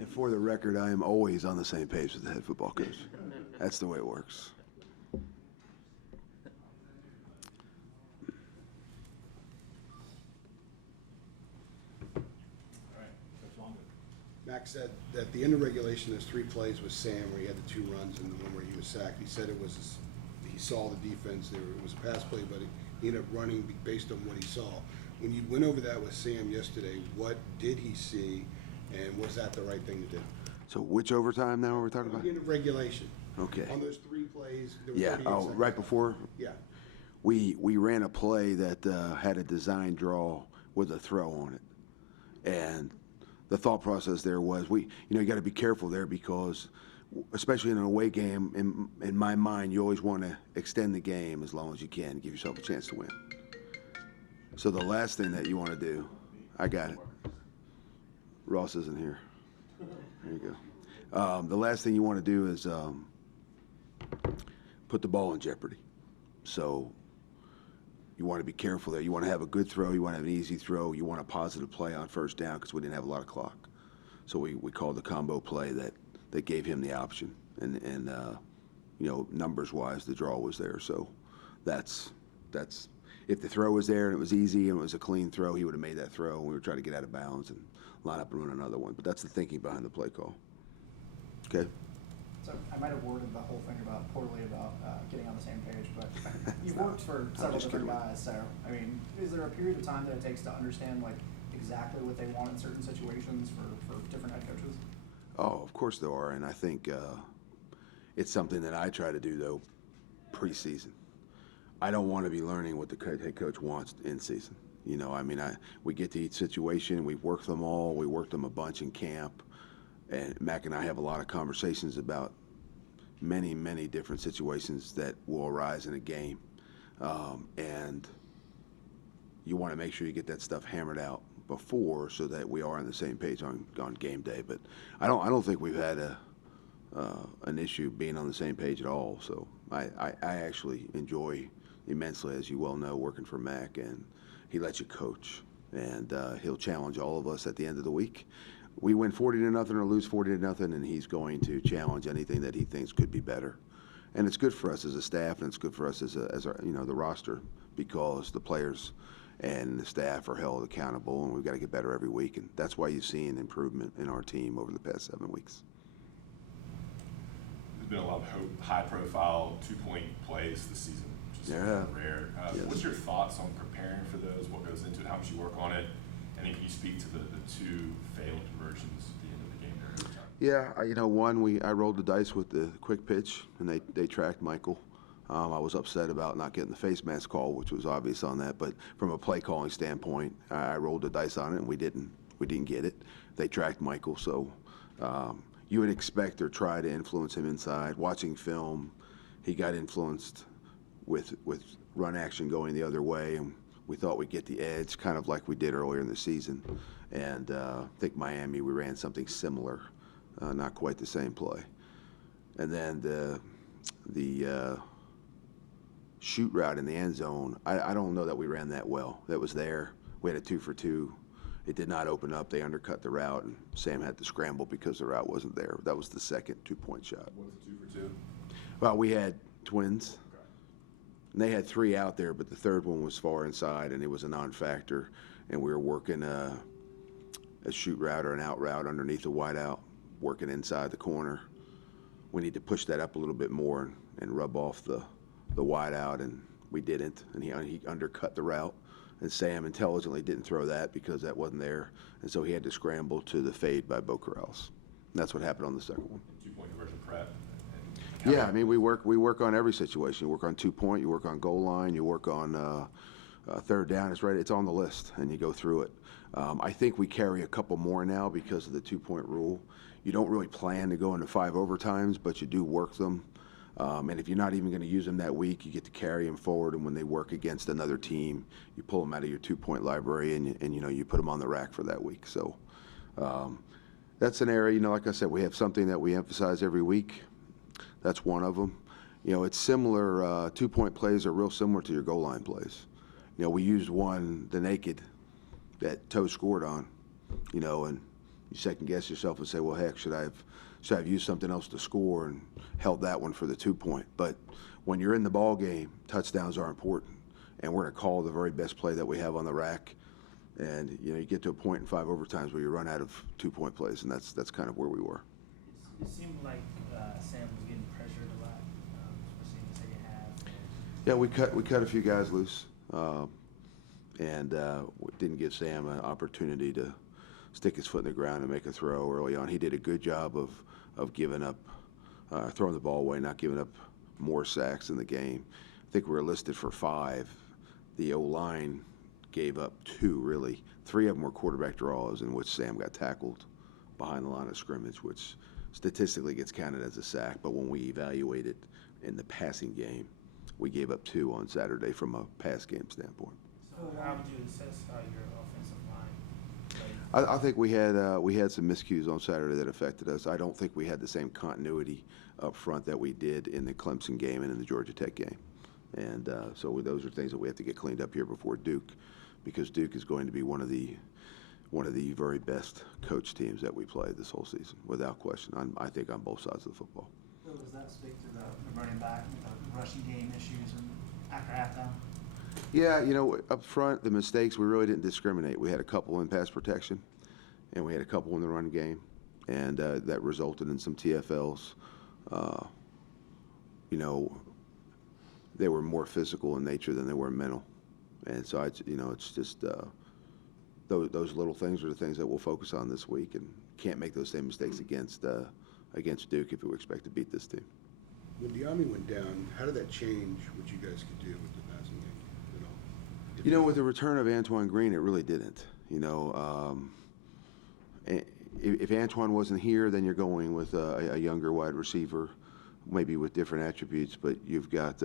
And for the record, I am always on the same page with the head football coach. That's the way it works. Max said that the end of regulation, there's 3 plays with Sam where he had the 2 runs and the one where he was sacked. He said it was, he saw the defense, it was a pass play, but he ended up running based on what he saw. When you went over that with Sam yesterday, what did he see, and was that the right thing to do? So which overtime now are we talking about? End of regulation. Okay. On those 3 plays, there was Yeah, 38 oh, seconds. right before? Yeah. We ran a play that had a design draw with a throw on it. And the thought process there was, you got to be careful there because, especially in an away game, in my mind, you always want to extend the game as long as you can, give yourself a chance to win. So the last thing that you want to do, I got it. Ross isn't here. There you go. The last thing you want to do is put the ball in jeopardy. So you want to be careful there. You want to have a good throw. You want to have an easy throw. You want a positive play on first down because we didn't have a lot of clock. So we called the combo play that gave him the option. And numbers-wise, the draw was there. So that's if the throw was there and it was easy and it was a clean throw, he would have made that throw. And we were trying to get out of bounds and line up and run another one. But that's the thinking behind the play call. Okay. So I might have worded the whole thing poorly about getting on the same page, but you've worked for several different guys. So I mean, is there a period of time that it takes to understand like exactly what they want in certain situations for different head coaches? Oh, of course there are, and I think it's something that I try to do though preseason. I don't want to be learning what the head coach wants in season. We get to each situation, we've worked them all, we worked them a bunch in camp. And Mac and I have a lot of conversations about many, many different situations that will arise in a game. And you want to make sure you get that stuff hammered out before so that we are on the same page on game day. But I don't think we've had an issue being on the same page at all. So I actually enjoy immensely, as you well know, working for Mac, and he lets you coach. And he'll challenge all of us at the end of the week. We win 40-0 or lose 40-0, and he's going to challenge anything that he thinks could be better. And it's good for us as a staff, and it's good for us as our, the roster, because the players and the staff are held accountable, and we've got to get better every week. And that's why you've seen improvement in our team over the past 7 weeks. There's been a lot of high-profile two-point plays this season, which is rare. Yes. What's your thoughts on preparing for those? What goes into it? How much you work on it? And then can you speak to the 2 failed conversions at the end of the game during overtime? Yeah, I rolled the dice with the quick pitch, and they tracked Michael. I was upset about not getting the face mask call, which was obvious on that. But from a play calling standpoint, I rolled the dice on it, and we didn't get it. They tracked Michael, so you would expect or try to influence him inside. Watching film, he got influenced with run action going the other way, and we thought we'd get the edge, kind of like we did earlier in the season. And I think Miami, we ran something similar, not quite the same play. And then the shoot route in the end zone, I don't know that we ran that well. That was there. We had a 2 for 2. It did not open up. They undercut the route, and Sam had to scramble because the route wasn't there. That was the second 2-point shot. What was the 2 for 2? Well, we had twins. And they had 3 out there, but the third one was far inside, and it was a non-factor. And we were working a shoot route or an out route underneath the wide out, working inside the corner. We need to push that up a little bit more and rub off the wide out, and we didn't. And he undercut the route, and Sam intelligently didn't throw that because that wasn't there. And so he had to scramble to the fade by Bo Corrals. And that's what happened on the second one. 2-point conversion prep. Yeah, I mean, we work on every situation. You work on 2-point, you work on goal line, you work on third down. It's on the list, and you go through it. I think we carry a couple more now because of the 2-point rule. You don't really plan to go into 5 overtimes, but you do work them. And if you're not even going to use them that week, you get to carry them forward. And when they work against another team, you pull them out of your 2-point library, and you put them on the rack for that week. So that's an area. Like I said, we have something that we emphasize every week. That's one of them. It's similar. 2-point plays are real similar to your goal line plays. We used one, the naked, that Toe scored on, and you second guess yourself and say, well, heck, should I have used something else to score and held that one for the 2-point? But when you're in the ball game, touchdowns are important, and we're going to call the very best play that we have on the rack. And you get to a point in 5 overtimes where you run out of 2-point plays, and that's kind of where we were. It seemed like Sam was getting pressured a lot, especially in the second half. Yeah, we cut a few guys loose, and didn't give Sam an opportunity to stick his foot in the ground and make a throw early on. He did a good job of giving up, throwing the ball away, not giving up more sacks in the game. I think we were listed for 5. The O-line gave up 2, really. 3 of them were quarterback draws in which Sam got tackled behind the line of scrimmage, which statistically gets counted as a sack. But when we evaluate it in the passing game, we gave up 2 on Saturday from a pass game standpoint. So how would you assess your offensive line? I think we had some miscues on Saturday that affected us. I don't think we had the same continuity up front that we did in the Clemson game and in the Georgia Tech game. And so those are things that we have to get cleaned up here before Duke, because Duke is going to be one of the very best coach teams that we play this whole season, without question. I think on both sides of the football. Bill, does that speak to the running back, the rushing game issues and after halftime? Yeah, up front, the mistakes, we really didn't discriminate. We had a couple in pass protection, and we had a couple in the run game, and that resulted in some TFLs. They were more physical in nature than they were mental. And so, it's just those little things are the things that we'll focus on this week, and can't make those same mistakes against Duke if we expect to beat this team. When the Army went down, how did that change what you guys could do with the passing game? With the return of Antoine Green, it really didn't. If Antoine wasn't here, then you're going with a younger wide receiver, maybe with different attributes. But you've got,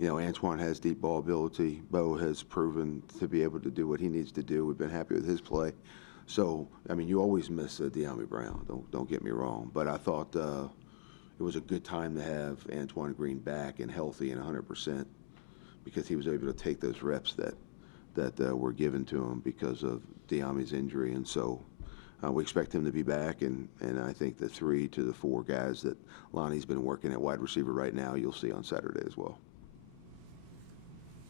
Antoine has deep ball ability. Bo has proven to be able to do what he needs to do. We've been happy with his play. So, you always miss De'Ami Brown. Don't get me wrong. But I thought it was a good time to have Antoine Green back and healthy and 100%, because he was able to take those reps that were given to him because of De'Ami's injury. And so we expect him to be back, and I think the 3 to the 4 guys that Lonnie's been working at wide receiver right now, you'll see on Saturday as well.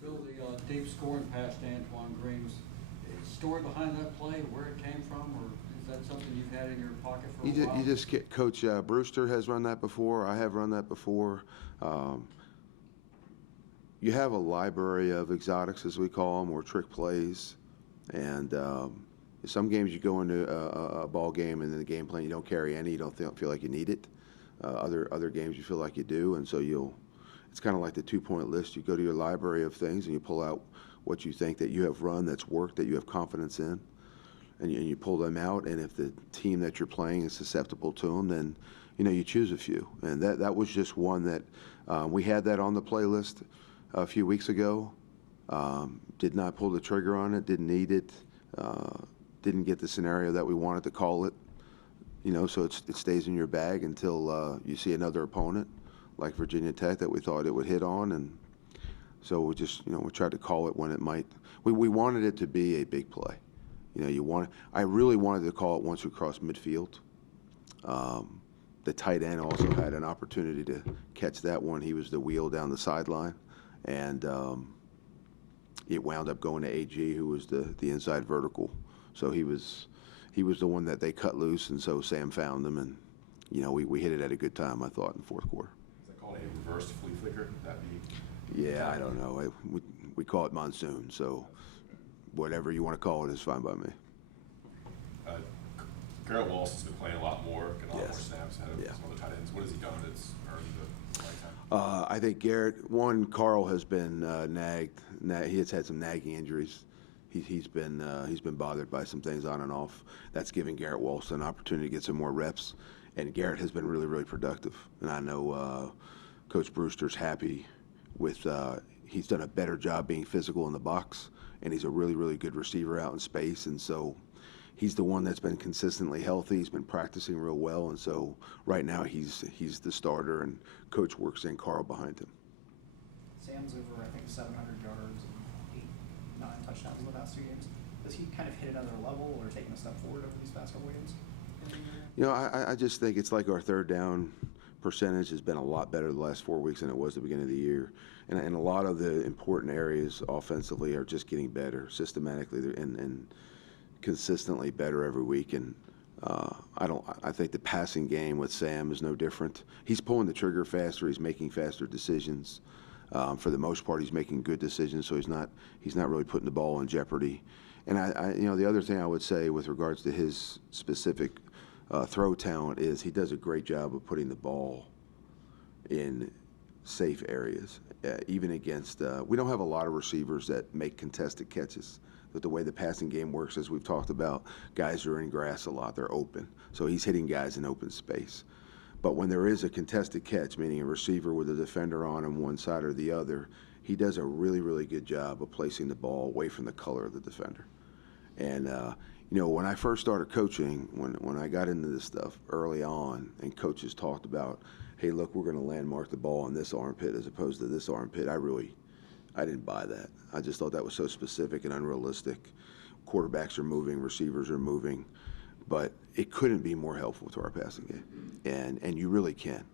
Phil, the deep scoring pass to Antoine Green, was the story behind that play, where it came from, or is that something you've had in your pocket for a while? You just get, Coach Brewster has run that before. I have run that before. You have a library of exotics, as we call them, or trick plays, and some games you go into a ball game and in the game plan you don't carry any, you don't feel like you need it. Other games you feel like you do, and so it's kind of like the 2-point list. You go to your library of things and you pull out what you think that you have run that's worked, that you have confidence in, and you pull them out. And if the team that you're playing is susceptible to them, then you choose a few. And that was just one that we had that on the playlist a few weeks ago. Did not pull the trigger on it. Didn't need it. Didn't get the scenario that we wanted to call it. So it stays in your bag until you see another opponent like Virginia Tech that we thought it would hit on, and so we just we tried to call it when it might. We wanted it to be a big play. I really wanted to call it once we crossed midfield. The tight end also had an opportunity to catch that one. He was the wheel down the sideline, and it wound up going to AG, who was the inside vertical. So he was the one that they cut loose, and so Sam found him, and we hit it at a good time, I thought, in the fourth quarter. Is that called a reverse flea flicker? That be? Yeah, I don't know. We call it monsoon, so whatever you want to call it is fine by me. Garrett Walsh has been playing a lot more, getting a lot more Yes. snaps ahead of Yeah. some of the tight ends. What has he done that's earned the playing time? I think Carl has been nagged. He has had some nagging injuries. He's been bothered by some things on and off. That's giving Garrett Walsh an opportunity to get some more reps. And Garrett has been really, really productive. And I know Coach Brewster's happy with. He's done a better job being physical in the box, and he's a really, really good receiver out in space. And so he's the one that's been consistently healthy. He's been practicing real well, and so right now he's the starter, and Coach works in Carl behind him. Sam's over, I think, 700 yards and 8, 9 touchdowns in the last 2 games. Does he kind of hit another level or taken a step forward over these past couple games? You know, I just think it's like our third down percentage has been a lot better the last 4 weeks than it was at the beginning of the year. And a lot of the important areas offensively are just getting better systematically and consistently better every week. And I think the passing game with Sam is no different. He's pulling the trigger faster. He's making faster decisions. For the most part, he's making good decisions, so he's not really putting the ball in jeopardy. And you know, the other thing I would say with regards to his specific throw talent is he does a great job of putting the ball in safe areas, even against. We don't have a lot of receivers that make contested catches. But the way the passing game works, as we've talked about, guys are in grass a lot. They're open, so he's hitting guys in open space. But when there is a contested catch, meaning a receiver with a defender on one side or the other, he does a really, really good job of placing the ball away from the color of the defender. And you know, when I first started coaching, when I got into this stuff early on, and coaches talked about, hey, look, we're going to landmark the ball in this armpit as opposed to this armpit, I didn't buy that. I just thought that was so specific and unrealistic. Quarterbacks are moving, receivers are moving, but it couldn't be more helpful to our passing game, and you really can.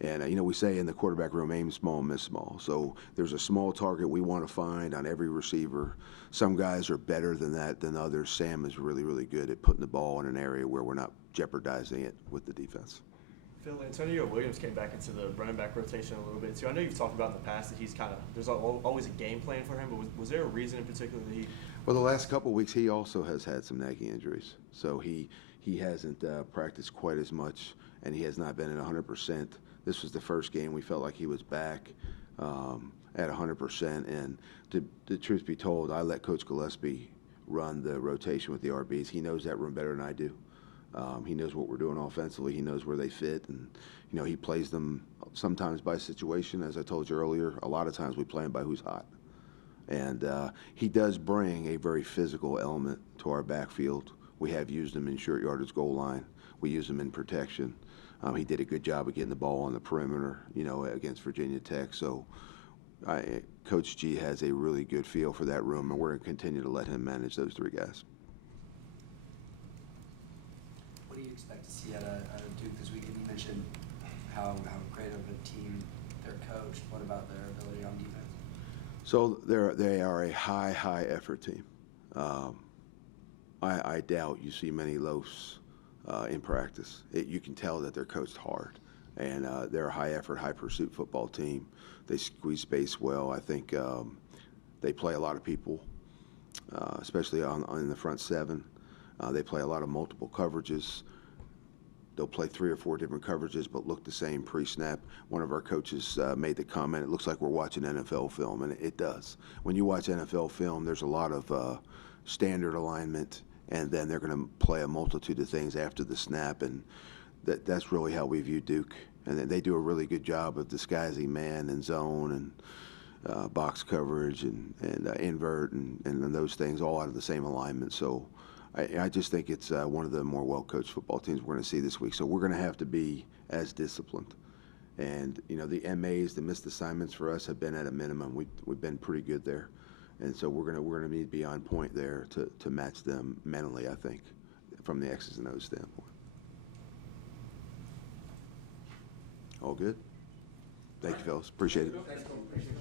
And you know, we say in the quarterback room, aim small, miss small. So there's a small target we want to find on every receiver. Some guys are better than that than others. Sam is really, really good at putting the ball in an area where we're not jeopardizing it with the defense. Phil, Antonio Williams came back into the running back rotation a little bit too. I know you've talked about in the past that he's there's always a game plan for him, but was there a reason in particular that he? Well, the last couple of weeks he also has had some nagging injuries, so he hasn't practiced quite as much, and he has not been at 100%. This was the first game we felt like he was back at 100%. And the truth be told, I let Coach Gillespie run the rotation with the RBs. He knows that room better than I do. He knows what we're doing offensively. He knows where they fit, and you know, he plays them sometimes by situation. As I told you earlier, a lot of times we play him by who's hot. And he does bring a very physical element to our backfield. We have used him in short yardage goal line. We use him in protection. He did a good job of getting the ball on the perimeter, you know, against Virginia Tech. So Coach G has a really good feel for that room, and we're going to continue to let him manage those three guys. What do you expect to see out of Duke this weekend? You mentioned how great of a team they're coached. What about their ability on defense? So they are a high effort team. I doubt you see many loafs in practice. You can tell that they're coached hard, and they're a high effort, high pursuit football team. They squeeze space well. I think they play a lot of people, especially in the front seven. They play a lot of multiple coverages. They'll play 3 or 4 different coverages, but look the same pre-snap. One of our coaches made the comment, it looks like we're watching NFL film, and it does. When you watch NFL film, there's a lot of standard alignment, and then they're going to play a multitude of things after the snap, and that's really how we view Duke. And they do a really good job of disguising man and zone and box coverage and invert and those things all out of the same alignment. So I just think it's one of the more well-coached football teams we're going to see this week. So we're going to have to be as disciplined. And, you know, the MAs, the missed assignments for us have been at a minimum. We've been pretty good there. And so we're going to need to be on point there to match them mentally, I think, from the X's and O's standpoint. All good? Thank you, fellas. Appreciate it. Thanks, Phil. Appreciate it.